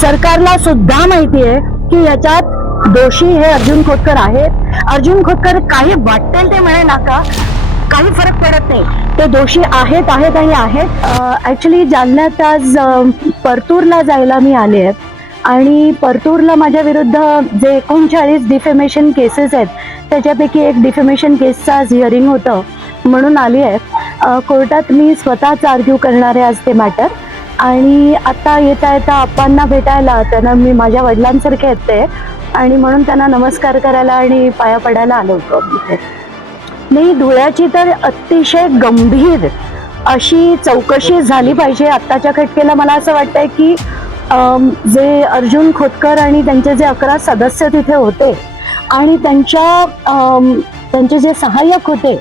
सरकारला सुद्धा माहिती आहे की याच्यात दोषी हे अर्जुन खोतकर आहेत. अर्जुन खोतकर काही वाटेल ते म्हणे नाका, काही फरक पडत नाही. ते दोषी आहेत आहेत आणि आहेत. ऍक्च्युली जालन्यात आज परतूरला जायला मी आले आहे आणि परतूरला माझ्या विरुद्ध जे 39 डिफेमेशन केसेस आहेत त्याच्यापैकी एक डिफेमेशन केसचं आज हिअरिंग होतं म्हणून आली आहे. कोर्टात मी स्वतःच आर्ग्यू करणार आहे आज ते मॅटर. आणि आता येता येता आप्पांना भेटायला, त्यांना मी माझ्या वडिलांसारखे येते आणि म्हणून त्यांना नमस्कार करायला आणि पाया पडायला आलो होतो इथे. नाही, धुळ्याची तर अतिशय गंभीर अशी चौकशी झाली पाहिजे. आत्ताच्या खटकेला मला असं वाटतंय की जे अर्जुन खोतकर आणि त्यांचे जे 11 सदस्य तिथे होते आणि त्यांचे जे सहाय्यक होते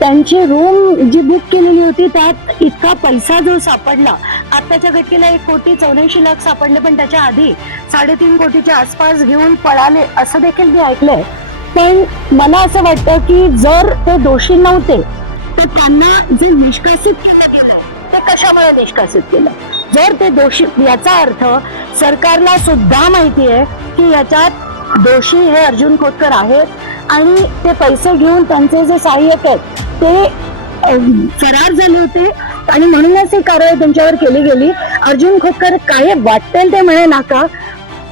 त्यांची रूम जी बुक केलेली होती त्यात इतका पैसा जो सापडला, आत्ताच्या घटनेला 1,84,00,000 सापडले, पण त्याच्या आधी 3.5 कोटीच्या आसपास घेऊन पळाले असं देखील मी ऐकलंय. पण मला असं वाटतं की जर ते दोषी नव्हते तर त्यांना जे निष्कासित केलं गेलं ते कशामुळे निष्कासित केलं? जर ते दोषी, याचा अर्थ सरकारला सुद्धा माहिती आहे की याच्यात दोषी हे अर्जुन खोतकर आहेत आणि ते पैसे घेऊन त्यांचे जे सहाय्यक आहेत ते फरार झाले होते आणि म्हणूनच ही कारवाई त्यांच्यावर केली गेली. अर्जुन खोतकर काही वाटेल ते म्हणे नाका,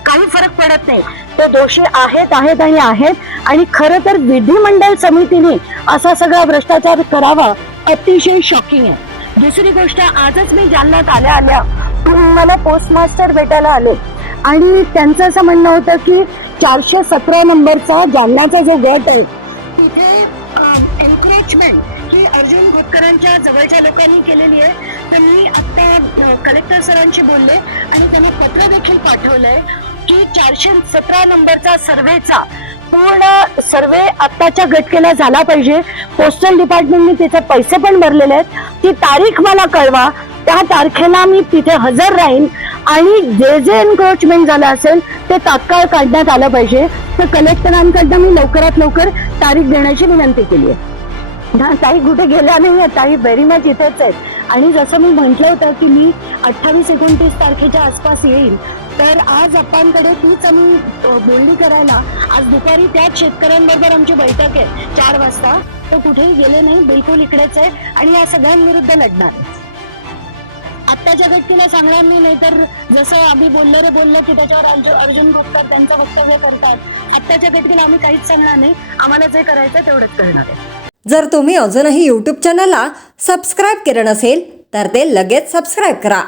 काही फरक पडत नाही. ते दोषी आहेत आहेत आणि आहेत. आणि खरं तर विधिमंडळ समितीने असा सगळा भ्रष्टाचार करावा अतिशय शॉकिंग आहे. दुसरी गोष्ट, आजच मी जालन्यात आल्या मला पोस्टमास्टर भेटायला आले आणि त्यांचं असं म्हणणं होतं की 417 नंबरचा जालन्याचा जो गट आहे तिथे एन्क्रोचमेंट ही अर्जुन खोतकरांच्या जवळच्या लोकांनी केलेली आहे. तर मी आता कलेक्टर सरांशी बोलले आणि त्यांना पत्र देखील पाठवलंय की 417 नंबरचा सर्वेचा पूर्ण सर्वे आत्ताच्या घटनेला झाला पाहिजे. पोस्टल डिपार्टमेंटने त्याचे पैसे पण भरलेले आहेत. ती तारीख मला कळवा, त्या तारखेला मी तिथे हजर राहीन आणि जे एन्क्रोचमेंट झालं असेल ते तात्काळ काढण्यात आलं पाहिजे. तर कलेक्टरांकडनं मी लवकरात लवकर तारीख देण्याची विनंती केली आहे. ताई कुठे गेल्या नाही, ताई व्हेरी मच इथेच आहेत. आणि जसं मी म्हटलं होतं की मी 28-29 तारखेच्या आसपास येईल, तर आज आप्पांकडे तीच आम्ही बोलणी करायला आज दुपारी त्याच शेतकऱ्यांबरोबर आमची बैठक आहे 4 वाजता. तो कुठेही गेले नाही, बिलकुल इकडेच आहे आणि या सगळ्यांविरुद्ध लढणार आहे. आत्ताच्या घटनेला सांगणार नाही, तर जसं आम्ही बोललो की त्याच्यावर अर्जुन खोतकर त्यांचं वक्तव्य करतात. आत्ताच्या घटनेला आम्ही काहीच सांगणार नाही. आम्हाला जे करायचं तेवढंच करणार आहे. जर तुम्ही अजूनही YouTube चॅनलला सबस्क्राईब केलं नसेल तर ते लगेच सबस्क्राईब करा.